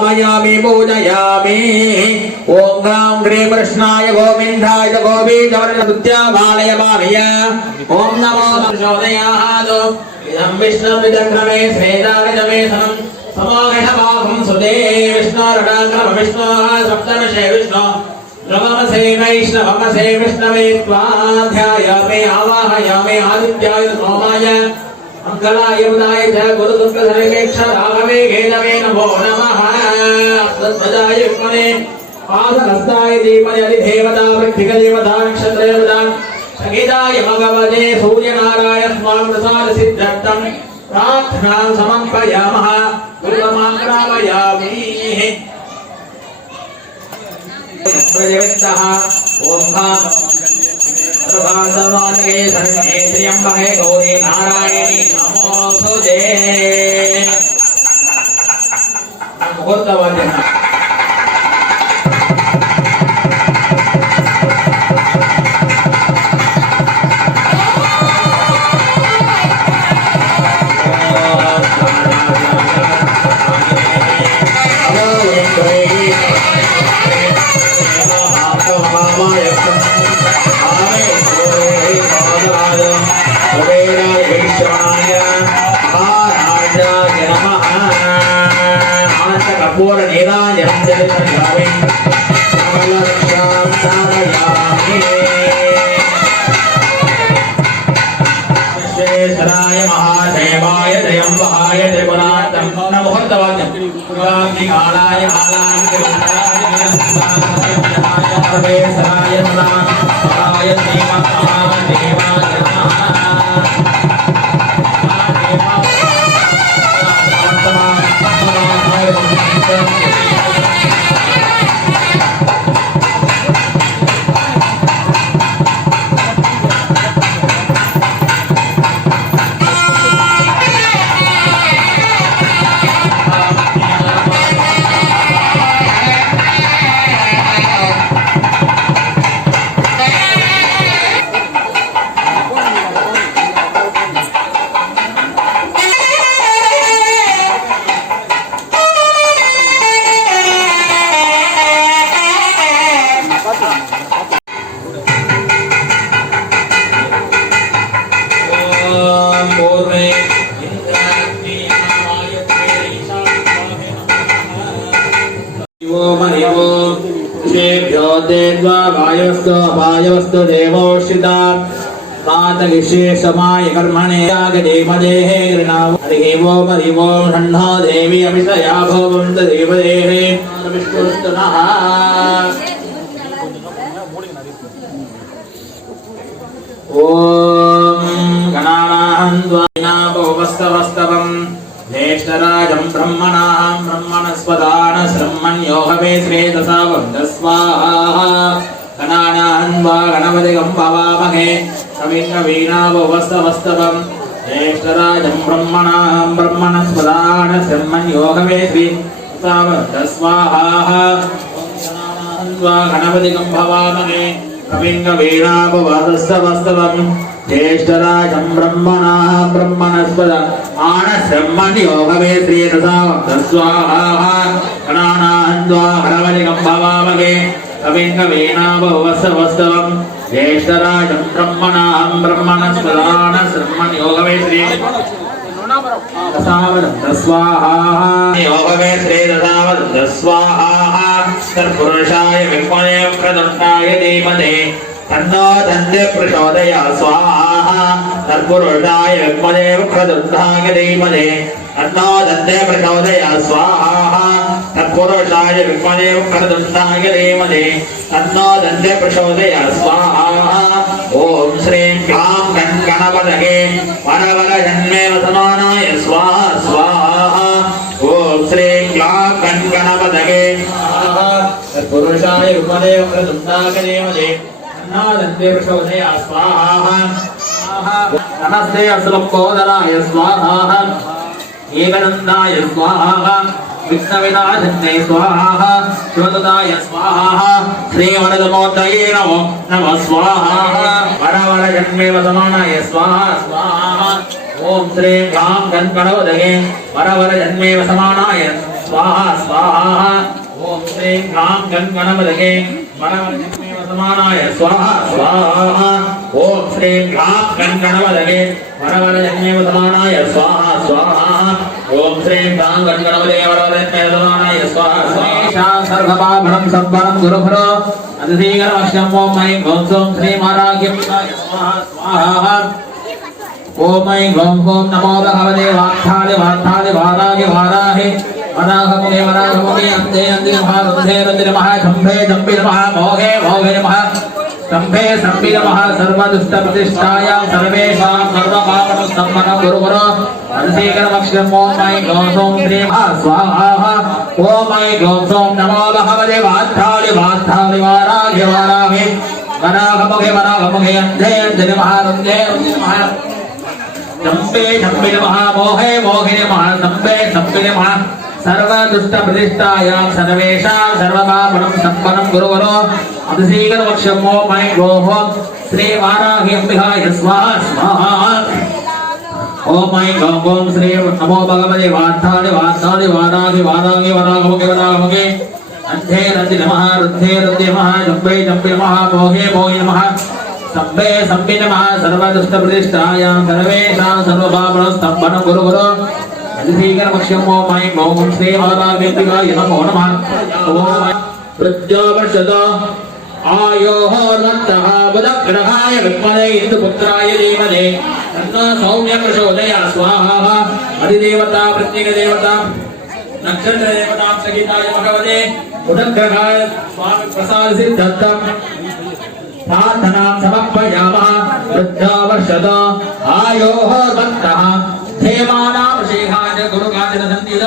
वामयामि पूजयामि ओम ग्राम ग्रीं कृष्णाय गोविंदाय गोपीजवर्णदुत्यावालयमामय ओम नमो प्रचोदयात् इदं विष्णुविदक्रमे स्वेदारजमेशनं समागतभागं सुदे विष्णोरणाङ्गं विष्णोः सप्तमशे विष्णो नमसे वैष्णवमसे विष्णवे त्वाध्यायामि आवाहयामि आदित्याय सोमाय मंगलाय बुधाय च गुरुदुर्गधर्मेक्षराघवे घेनवे नमो नमः तद्वदाय विष्णवे पादहस्ताय धीमहि अधिदेवता वृक्षिकदेवता नक्षत्रदेवता सगीताय भगवते सूर्यनारायण स्वामी प्रसाद सिद्ध्यर्थं प्रार्थनां समर्पयामः दुर्गमाग्रामयामि प्रजवित्तः ओम प्रभातवानगे धन्ये त्र्यंबके गौरी नारायणी नमोस्तुते मुहूर्तवाद्यः महादेवाय त्र्यंबकाय त्रिपुरातम मुहूर्तवाद्यं कालाय सर्वेश्वराय नमः देवाय वायवस्तु देवोषिता मातलिशेषमाय कर्मणे यागदेवदेहे गृणाव हरिः ओम षण्णो देवी अभिषया भवन्त देवदेहे विष्णुस्तुनः ओम गणानाहं द्वानापवस्तवस्तवम् ज्येष्ठराजं ब्रह्मणां ब्रह्मणस्पदान ब्रह्मण्योगवे श्रेयसा वन्दस्वाहा गणानाहं वा गणपतिगं भवामहे कविकवीनापवस्तवस्तवं ज्येष्ठराजं ब्रह्मणां ब्रह्मणस्पदान ब्रह्मण्योगवे श्रेयसा वन्दस्वाहा गणानाहं वा गणपतिगं भवामहे कविकवीनापवस्तवस्तवं ज्येष्ठराजं ब्रह्मणां ब्रह्मणस्पद आनब्रह्मण्योगवे श्रेयसा वन्दस्वाहा गणानाहं वा गणपतिगं भवामहे कविकवीनापवस्तवं ज्येष्ठराजं ब्रह्मणां ब्रह्मणस्पदान ब्रह्मण्योगवे श्रेयसा वन्दस्वाहा योगवे श्रेयसा वन्दस्वाहा तत्पुरुषाय विद्महे प्रदत्ताय धीमहि तन्नो दन्ते प्रचोदयात् स्वाहा तत्पुरुषाय विद्महे प्रदत्ताय धीमहि तन्नो दन्ते प्रचोदयात् स्वाहा तत्पुरुषाय विद्महे प्रदत्ताय धीमहि तन्नो दन्ते प्रचोदयात् स्वाहा ओम श्रीं क्लां गणपतये वरवरजन्मे वसमानाय स्वाहा स्वाहा ओम श्रीं क्लां गणपतये तत्पुरुषाय विद्महे प्रदत्ताय धीमहि नमस्ते प्रचोदयात् स्वाहा नमस्ते असुरकोदराय स्वाहा एकदन्ताय स्वाहा विष्णुविनाशन्ने स्वाहा शिवदुताय स्वाहा श्रीवरदमूर्तये नमो नमः स्वाहा वरवरजन्मे वसमानाय स्वाहा स्वाहा ओम श्रीं क्लां गणपतये वरवरजन्मे वसमानाय स्वाहा स्वाहा ओम श्रीं ह्रां गणगणपतये वरवरजन्मेवसमानाय स्वाहा स्वाहा ओम श्रीं ह्रां गणगणपतये वरवरजन्मेवसमानाय स्वाहा स्वाहा ओम श्रीं ह्रां गणगणपतये वरवरजन्मेवसमानाय स्वाहा स्वाहा सर्वपापणं संपन्नं गुरुभ्रो अतिशीघ्रमक्षम् ओम ऐं गौं सौं श्रीमाराज्ञं स्वाहा स्वाहा ओम ऐं गौं गौं नमो भगवते वाक्थाले वाक्थाले वारागे वाराहे वराहमुखे वराहमुखे अन्ते अन्ते नमः रुद्धे रुद्धे नमः शम्भे शम्भे नमः मोघे मोघे नमः शम्भे शम्भे नमः सर्वदुष्टप्रतिष्ठायां सर्वेषां सर्वपापनस्तम्भनं गुरुवरो अतिशीघ्रमक्षम् ओम ऐं गौं सौं श्रीमः स्वाहा ओम ऐं गौं सौं नमो भगवते वाक्थाले वाक्थाले वारागे वाराहे वराहमुखे वराहमुखे अन्ते अन्ते नमः रुद्धे रुद्धे नमः शम्भे शम्भे नमः मोहे मोहे नमः शम्भे शम्भे नमः सर्वदुष्टप्रतिष्ठायां सर्वेषां सर्वपापनं सम्पन्नं गुरुवरो अतिशीघ्रमक्षम् ओम ऐं गौः श्रीवाराहि अम्बिकाय स्वाहा स्वाहा ओम ऐं गौं गौं श्री नमो भगवते वार्तानि वार्तानि वाराहि वाराहि वराहमुखे वराहमुखे अन्धे रति नमः रुद्धे रुद्धे नमः शम्भे शम्भे नमः मोहे मोहे नमः शम्भे शम्भे नमः सर्वदुष्टप्रतिष्ठायां सर्वेषां सर्वपापनस्तम्भनं गुरुवरो अतिशीघ्रमक्षम् ओम ऐं गौं श्रीवाराह्यम्बिकाय नमो नमः ओम प्रज्ञावर्षद आयोः नन्तः बुधग्रहाय विद्महे इन्दुपुत्राय धीमहि तन्नो सौम्यं प्रचोदयात् स्वाहा अधिदेवता प्रत्येकदेवता नक्षत्रदेवतां सहिताय भगवते बुधग्रहाय स्वामी प्रसादसिद्धं प्रार्थनां समर्पयामः वृद्धावर्षद आयोः दत्तः धेमानां शेखाय गुरुकार्यसन्निध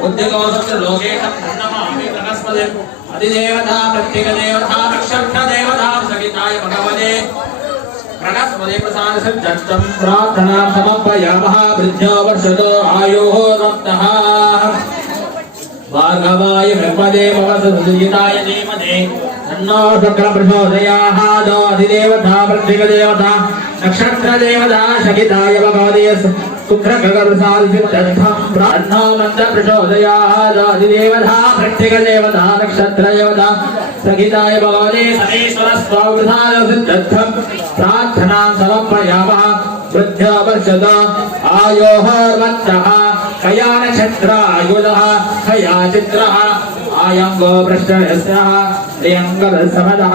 बुद्धिकोशस्य लोके नमामि बृहस्पतिं अधिदेवता प्रत्येकदेवता नक्षत्रदेवतां सहिताय भगवते बृहस्पति प्रसादसिद्धं प्रार्थनां समर्पयामः वृद्धावर्षद आयोः दत्तः भार्गवाय ब्रह्मदे भवसुजिताय धीमहि तन्नो शुक्रः प्रचोदयात् अधिदेवता प्रत्येकदेवता नक्षत्रदेवता सहिताय भगवते शुक्रप्रसादसिद्धं तन्नो मन्त्रः प्रचोदयात् अधिदेवता प्रत्येकदेवता नक्षत्रदेवता सहिताय भगवते शनेश्वरस्वामिप्रसादसिद्धं प्रार्थनां समर्पयामः वृद्धावर्षद आयोः वर्षः कया नक्षत्रायुधः कया चित्रः आयङ्गो पृष्ठयस्यः प्रियङ्करसमदः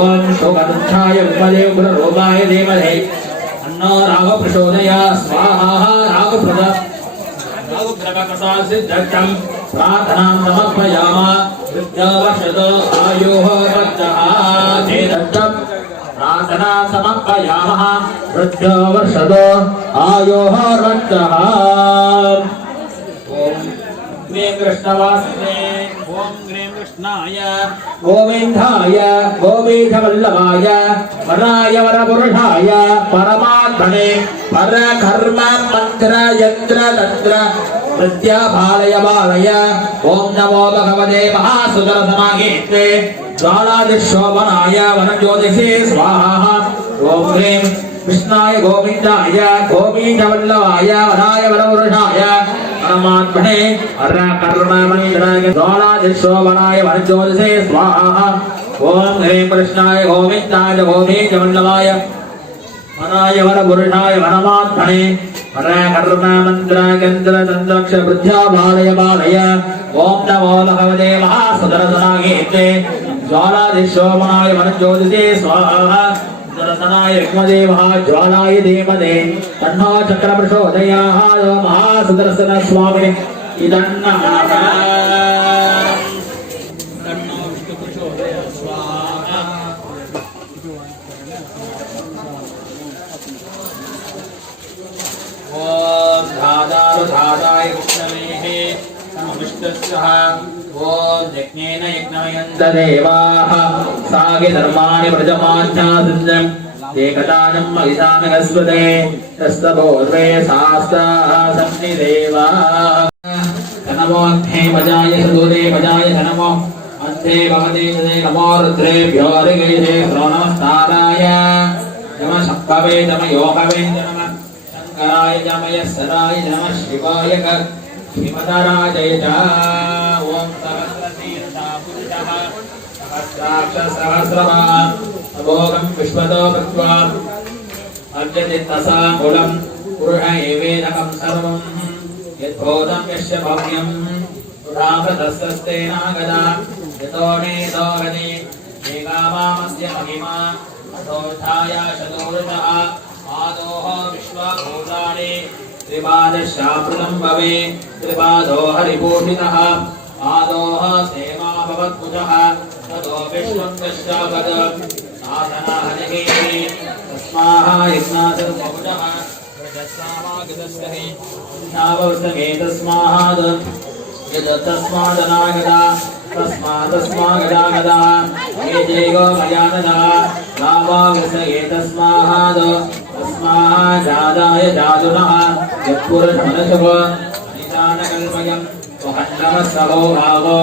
ॐ शोभदुःखाय विमले गुरुरूपाय धीमहि अन्नो राघप्रचोदयात् स्वाहा राघप्रसादसिद्धं प्रार्थनां समर्पयामः वृद्धावर्षद आयोः वर्षः चेदत्तं प्रार्थनां समर्पयामः वृद्धावर्षद आयोः वर्षः ह्रीं कृष्णवासने ओम ह्रीं कृष्णाय गोविन्दाय गोविन्दवल्लभाय वराय वरपुरुषाय परमात्मने परकर्म मंत्र यंत्र तंत्र प्रत्याभालय बालय ओम नमो भगवते महासुदर्शनागीते ज्वालादिशोभनाय वनज्योतिषे स्वाहा ओम ह्रीं कृष्णाय गोविन्दाय गोविन्दवल्लभाय वराय वरपुरुषाय परमात्मने परकर्ममन्त्राय ज्वालादिशोभनाय वनज्योतिषे स्वाहा ओम ह्रीं कृष्णाय गोविन्दाय गोविन्दवल्लभाय वराय वरपुरुषाय परमात्मने परकर्ममन्त्राय यन्त्रतन्त्रक्ष प्रत्याभालय बालय ओम नमो भगवते महासुदर्शनागीते ज्वालादिशोभनाय वनज्योतिषे स्वाहा दर्शनाय विद्मदेवः ज्वालाय धीमहि तन्नो चक्रः प्रचोदयात् महासुदर्शन स्वामिने इदन्नमः तन्नो विष्णु प्रचोदयात् स्वाहा ओम धादाय विष्णवे नमस्कृत्यः ओम यज्ञेन यज्ञमयन्त देवाः सागे धर्माणि व्रजमान्यासिन्दं एकदानं महिषामगस्वते तस्तभोर्वे शास्त्रासन्नि देवाः नमो अग्ने वजाय सुदूरे वजाय नमो अन्ते भवते नमो रुद्रेभ्यो ऋगैरे नमस्ताराय नमः शम्भवे नमः योगवे नमः शङ्कराय नमः सदाय नमः शिवाय श्रीमदाराजय ओम सहस्रशीर्षा पुरुषः सहस्राक्षसहस्रवान् अभोगं विश्वतो भक्त्वा अर्जतितसा मूलं पुरुष एवेदकं सर्वं यद्भूतं यस्य भव्यं पुराभृतस्तेनागदा यतो नेतो गति मेघामामस्य महिमा अथोत्थाया शतोरुषः आदोः विश्वभूतानि त्रिपादशामृतं भवे त्रिपादो हरिभूषितः आदोः सेवा भवद्भुजः ततो विश्वं यश्चावद साधना हरिः तस्माः यज्ञातिर्भुजः रजस्सामागतस्महि नावसमे तस्माद् यद् तस्मादनागता तस्मागता ये जैगो मयानदा नावावसये तस्माद् तस्माजादाय जातुनः यत्पुरुषमनसुः निशानकल्पयम् वहन्नमस्सहो भावो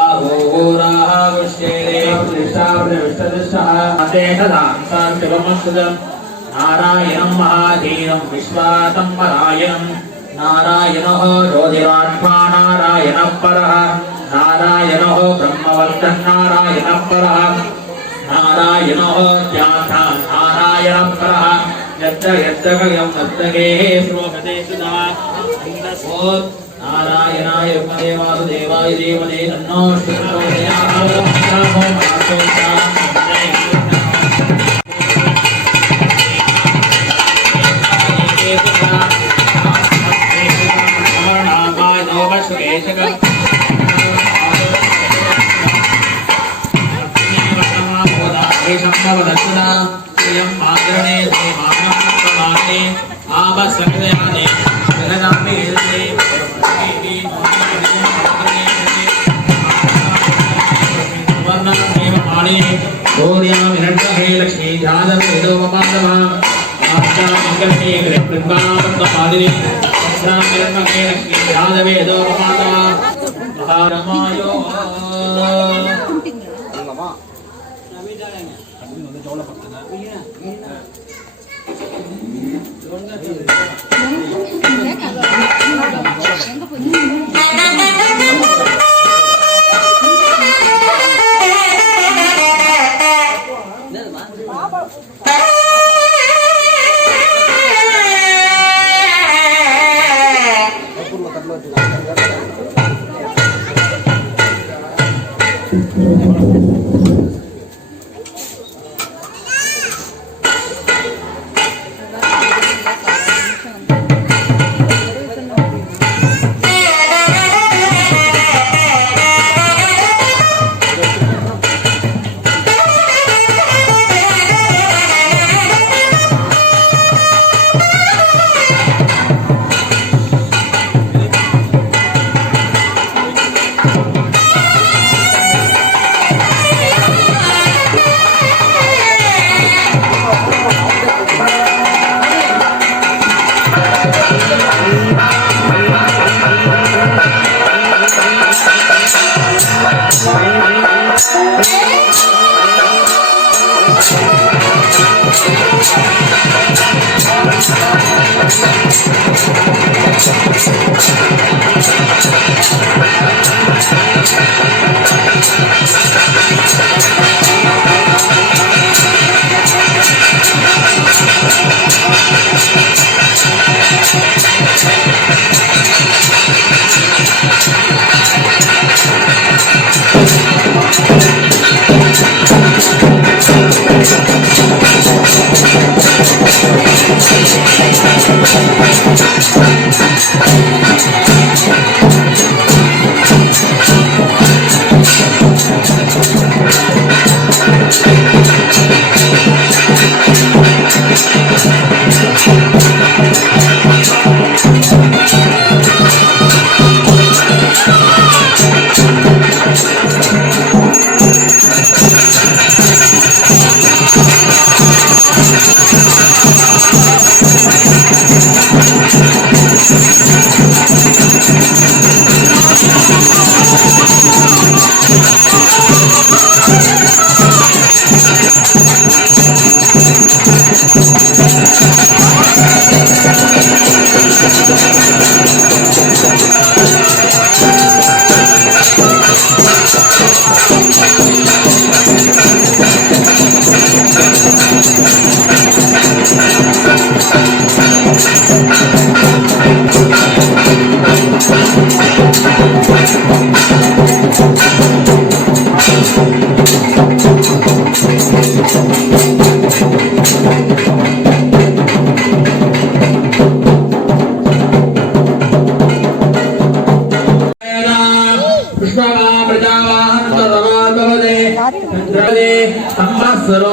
आहोराः विश्वेरे प्रतिष्ठाप्रविष्टदिष्टः अतेषदां शिवमस्तुतं नारायणं महाधीनं विश्वातं परायणं नारायणः ज्योतिरात्मा नारायणः परः नारायणः ब्रह्मवर्धन् नारायणः परः नारायणः ज्ञाता नारायणः परः यत्र यत्र गयं तत्तगेः श्लोकते सुधा नारायणाय वासुदेवाय देवते तन्नो लक्ष्मी जादव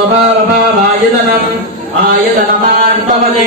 సంవత్సరోపాయతనం ఆయతనమాన్ భవతే